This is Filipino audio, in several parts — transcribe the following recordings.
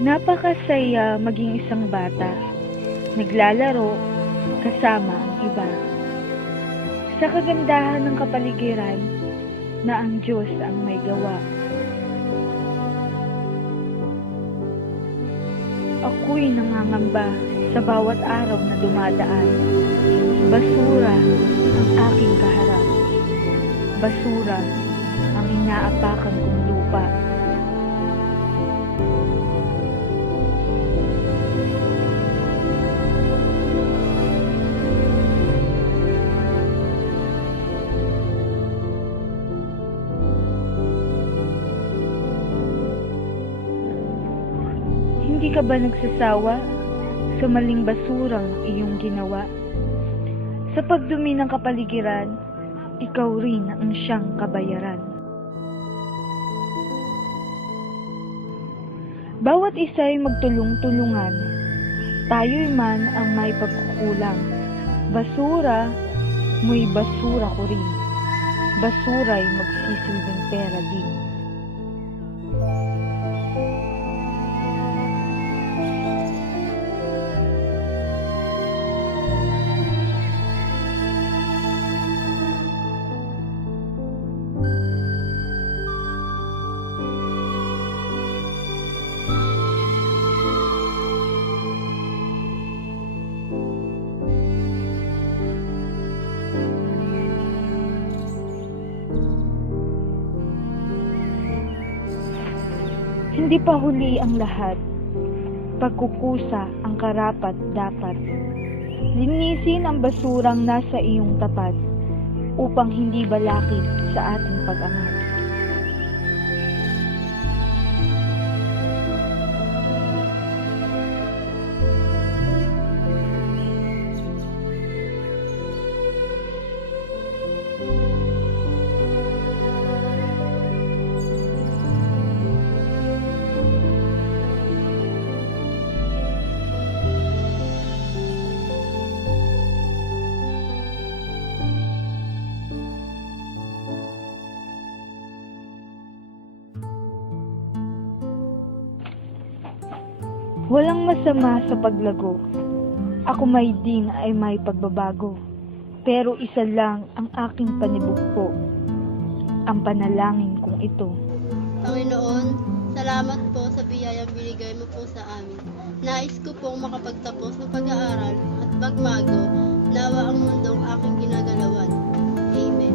Napakasaya maging isang bata, naglalaro kasama ang iba. Sa kagandahan ng kapaligiran na ang Diyos ang may gawa. Ako'y nangangamba sa bawat araw na dumadaan. Basura ang aking kaharap. Basura ang inaapakan kong lupa. Hindi ka ba nagsasawa sa maling basurang iyong ginawa? Sa pagdumi ng kapaligiran, ikaw rin ang siyang kabayaran. Bawat isa'y magtulong-tulungan, tayo'y man ang may pagkukulang. Basura, mo'y basura ko rin. Basura'y magsisilbing pera din. Hindi pa huli ang lahat. Pagkukusa ang karapat dapat. Linisin ang basurang nasa iyong tapat upang hindi balakid sa ating pag-angat. Walang masama sa paglago. Ako may din ay may pagbabago. Pero isa lang ang aking panibugpo. Ang panalangin kong ito. Panginoon, salamat po sa biyayang binigay mo po sa amin. Nais ko pong makapagtapos ng pag-aaral at magmago. Nawa ang mundong aking ginagalawan. Amen.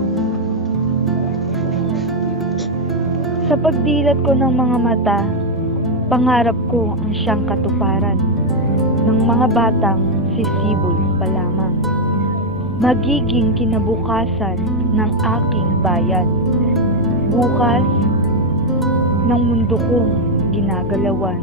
Sa pagdilat ko ng mga mata, pangarap ko ang siyang katuparan ng mga batang sisibol pa lamang. Magiging kinabukasan ng aking bayan. Bukas ng mundo kong ginagalawan.